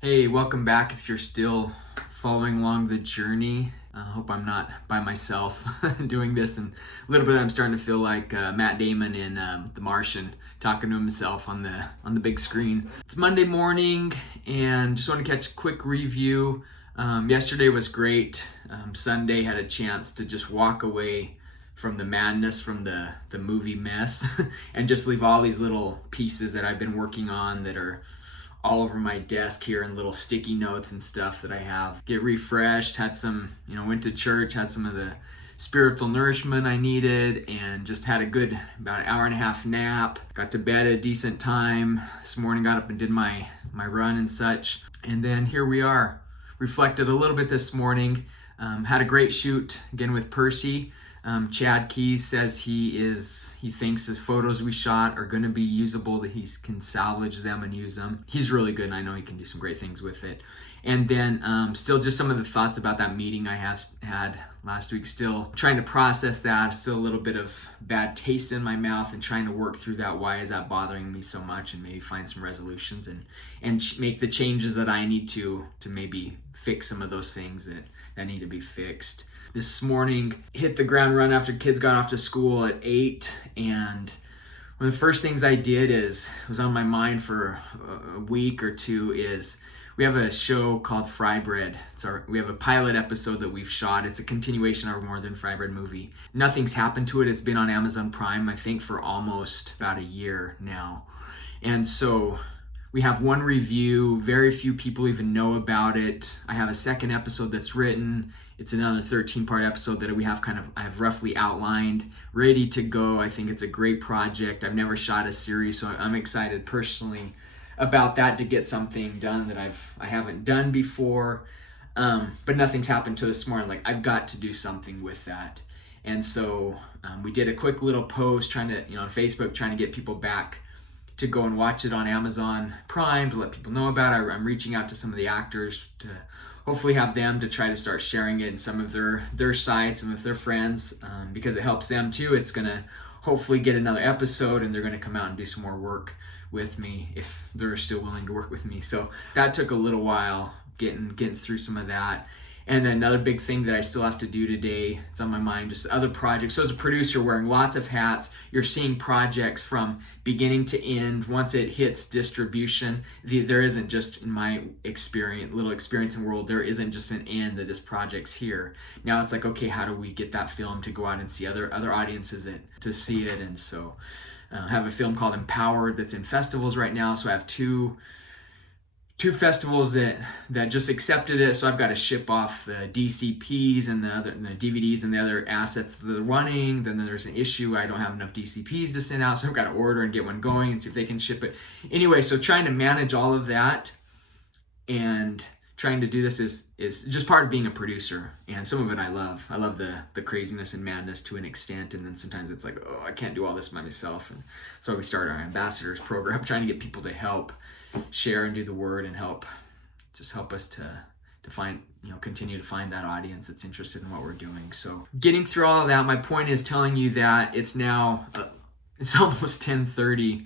Hey, welcome back. If you're still following along the journey, I hope I'm not by myself doing this. And a little bit, I'm starting to feel like Matt Damon in The Martian, talking to himself on the big screen. It's Monday morning, and just want to catch a quick review. Yesterday was great. Sunday had a chance to just walk away from the madness from the movie Mess, and just leave all these little pieces that I've been working on that are all over my desk here, and little sticky notes and stuff that I have. Get refreshed, had some, went to church, had some of the spiritual nourishment I needed, and just had a good about an hour and a half nap. Got to bed at a decent time. This morning got up and did my run and such. And then here we are. Reflected a little bit this morning. Had a great shoot again with Percy. Chad Keys says he thinks his photos we shot are going to be usable, that he can salvage them and use them. He's really good, and I know he can do some great things with it. And then still just some of the thoughts about that meeting I had last week. Still trying to process that. Still a little bit of bad taste in my mouth, and trying to work through that. Why is that bothering me so much? And maybe find some resolutions and make the changes that I need to maybe fix some of those things that need to be fixed. This morning, hit the ground run after kids got off to school at 8, and one of the first things I did was on my mind for a week or two is we have a show called Fry Bread. We have a pilot episode that we've shot. It's a continuation of our More Than Fry Bread movie. Nothing's happened to it. It's been on Amazon Prime, I think, for almost about a year now. And so we have one review. Very few people even know about it. I have a second episode that's written. It's another 13-part episode that I have roughly outlined, ready to go. I think it's a great project. I've never shot a series, so I'm excited personally about that, to get something done that I haven't done before. But nothing's happened to this morning. Like, I've got to do something with that. And so we did a quick little post on Facebook, trying to get people back to go and watch it on Amazon Prime, to let people know about it. I'm reaching out to some of the actors to hopefully have them to try to start sharing it in some of their sites and with their friends, because it helps them too. It's gonna hopefully get another episode, and they're gonna come out and do some more work with me if they're still willing to work with me. So that took a little while, getting through some of that. And another big thing that I still have to do today, it's on my mind, just other projects. So as a producer, wearing lots of hats, you're seeing projects from beginning to end. Once it hits distribution, there isn't just, in my little experience in the world, there isn't just an end that this project's here. Now it's like, okay, how do we get that film to go out and see other audiences to see it? And so I have a film called Empowered that's in festivals right now. So I have two festivals that just accepted it, so I've got to ship off the DCPs and the DVDs and the other assets that are running. Then there's an issue, I don't have enough DCPs to send out, so I've got to order and get one going and see if they can ship it. Anyway, so trying to manage all of that and trying to do this is just part of being a producer, and some of it I love. I love the craziness and madness to an extent, and then sometimes it's like, oh, I can't do all this by myself. And so we started our ambassadors program, trying to get people to help share and do the word, and help us to find, continue to find that audience that's interested in what we're doing. So getting through all of that, my point is telling you that it's now it's almost 10:30,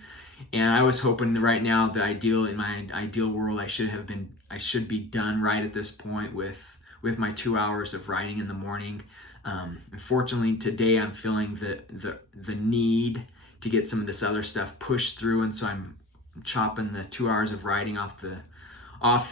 and I was hoping that right now, in my ideal world, I should be done right at this point with my 2 hours of writing in the morning. Unfortunately, today I'm feeling the need to get some of this other stuff pushed through, and so I'm chopping the 2 hours of writing off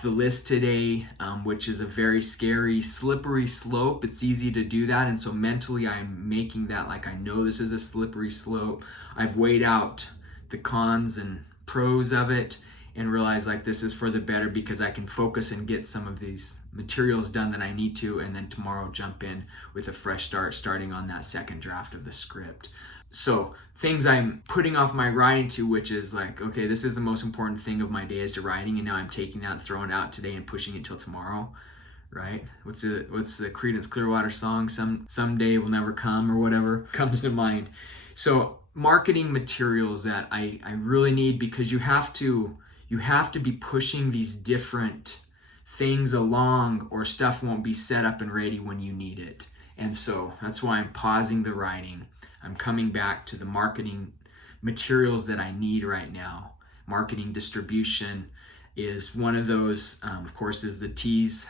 the list today, which is a very scary, slippery slope. It's easy to do that, and so mentally I'm making that like I know this is a slippery slope. I've weighed out the cons and pros of it, and realize like this is for the better, because I can focus and get some of these materials done that I need to, and then tomorrow jump in with a fresh start, starting on that second draft of the script. So things I'm putting off my writing to, which is like, okay, this is the most important thing of my day, is to writing, and now I'm taking that and throwing it out today and pushing it till tomorrow, right? What's the Creedence Clearwater song? Someday will never come, or whatever comes to mind. So marketing materials that I really need, because you have to be pushing these different things along, or stuff won't be set up and ready when you need it. And so that's why I'm pausing the writing. I'm coming back to the marketing materials that I need right now. Marketing, distribution, is one of those, of course, is the tease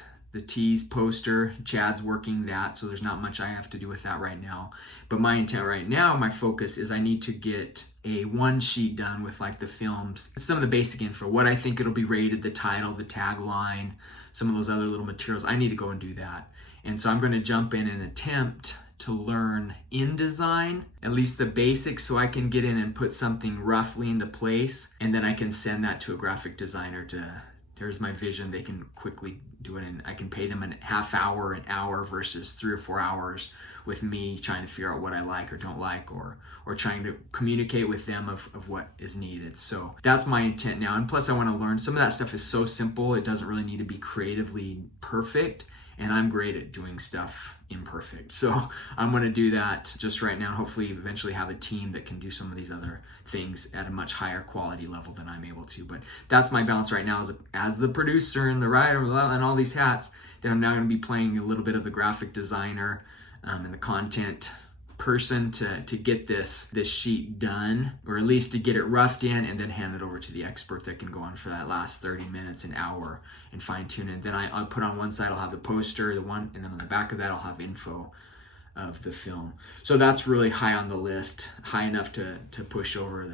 poster. Chad's working that, so there's not much I have to do with that right now. But my intent right now, my focus is I need to get a one sheet done with like the films, some of the basic info, what I think it'll be rated, the title, the tagline, some of those other little materials. I need to go and do that. And so I'm going to jump in and attempt to learn InDesign, at least the basics, so I can get in and put something roughly into place, and then I can send that to a graphic designer to, here's my vision, they can quickly do it, and I can pay them a half hour, an hour versus 3 or 4 hours with me trying to figure out what I like or don't like, or trying to communicate with them of what is needed. So that's my intent now. And plus I want to learn, some of that stuff is so simple, it doesn't really need to be creatively perfect. And I'm great at doing stuff imperfect. So I'm going to do that just right now. Hopefully eventually have a team that can do some of these other things at a much higher quality level than I'm able to. But that's my balance right now as the producer and the writer and all these hats. Then I'm now going to be playing a little bit of the graphic designer and the content person to get this sheet done, or at least to get it roughed in, and then hand it over to the expert that can go on for that last 30 minutes, an hour, and fine tune it. Then I'll put on one side, I'll have the poster, and then on the back of that I'll have info of the film. So that's really high on the list, high enough to push over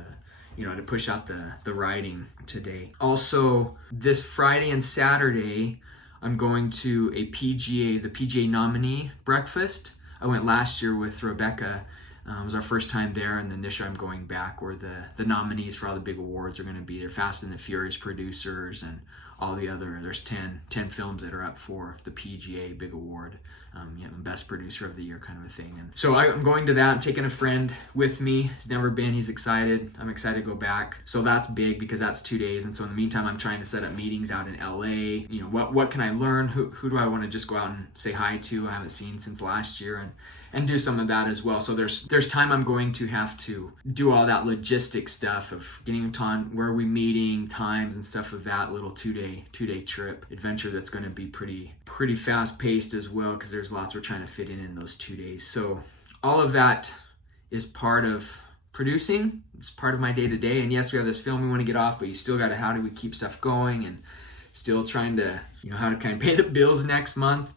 to push out the writing today. Also, this Friday and Saturday I'm going to the PGA nominee breakfast. I went last year with Rebecca. It was our first time there, and then this year I'm going back, where the nominees for all the big awards are going to be there. Fast and the Furious producers and all the other, there's 10 films that are up for the PGA big award, best producer of the year kind of a thing. And so I'm going to that. I'm taking a friend with me. He's never been. He's excited. I'm excited to go back. So that's big because that's 2 days. And so in the meantime, I'm trying to set up meetings out in LA. What can I learn? Who do I want to just go out and say hi to? I haven't seen since last year, and do some of that as well. So there's time I'm going to have to do all that logistic stuff of getting time, where are we meeting, times and stuff of that little two-day trip adventure that's going to be pretty fast paced as well, because there's lots we're trying to fit in those 2 days. So all of that is part of producing. It's part of my day to day. And yes, we have this film we want to get off, but you still got to, how do we keep stuff going, and still trying to, how to kind of pay the bills next month,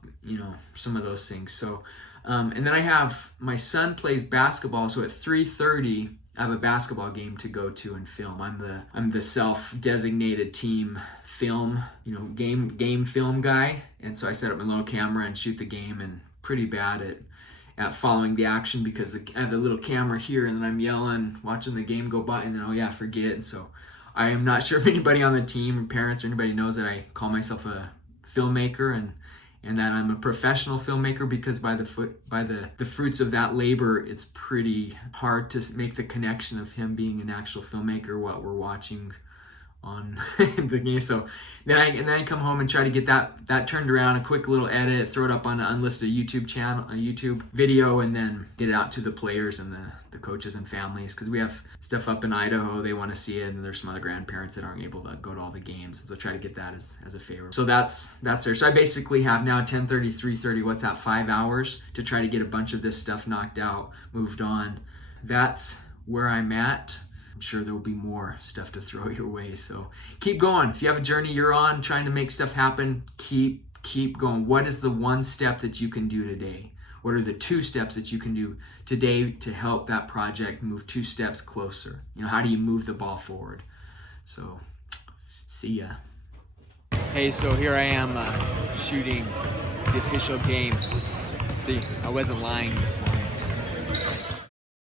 some of those things. So and then I have, my son plays basketball, so at 3:30 I have a basketball game to go to and film. I'm the self-designated team film, game film guy, and so I set up my little camera and shoot the game, and pretty bad at following the action because I have the little camera here, and then I'm yelling, watching the game go by, and then forget. And so I am not sure if anybody on the team, or parents, or anybody knows that I call myself a filmmaker, and that I'm a professional filmmaker, because by the fruits of that labor, it's pretty hard to make the connection of him being an actual filmmaker, what we're watching on the game. So then I come home and try to get that turned around, a quick little edit, throw it up on an unlisted YouTube channel, a YouTube video, and then get it out to the players and the coaches and families, because we have stuff up in Idaho, they want to see it, and there's some other grandparents that aren't able to go to all the games, so try to get that as a favor. So that's there. So I basically have now 10:30, 3:30, what's that, 5 hours to try to get a bunch of this stuff knocked out, moved on. That's where I'm at. I'm sure there will be more stuff to throw your way, so keep going. If you have a journey you're on trying to make stuff happen, keep going. What is the one step that you can do today? What are the 2 steps that you can do today to help that project move 2 steps closer? How do you move the ball forward? So see ya. Hey, so here I am shooting the official game. See, I wasn't lying this morning.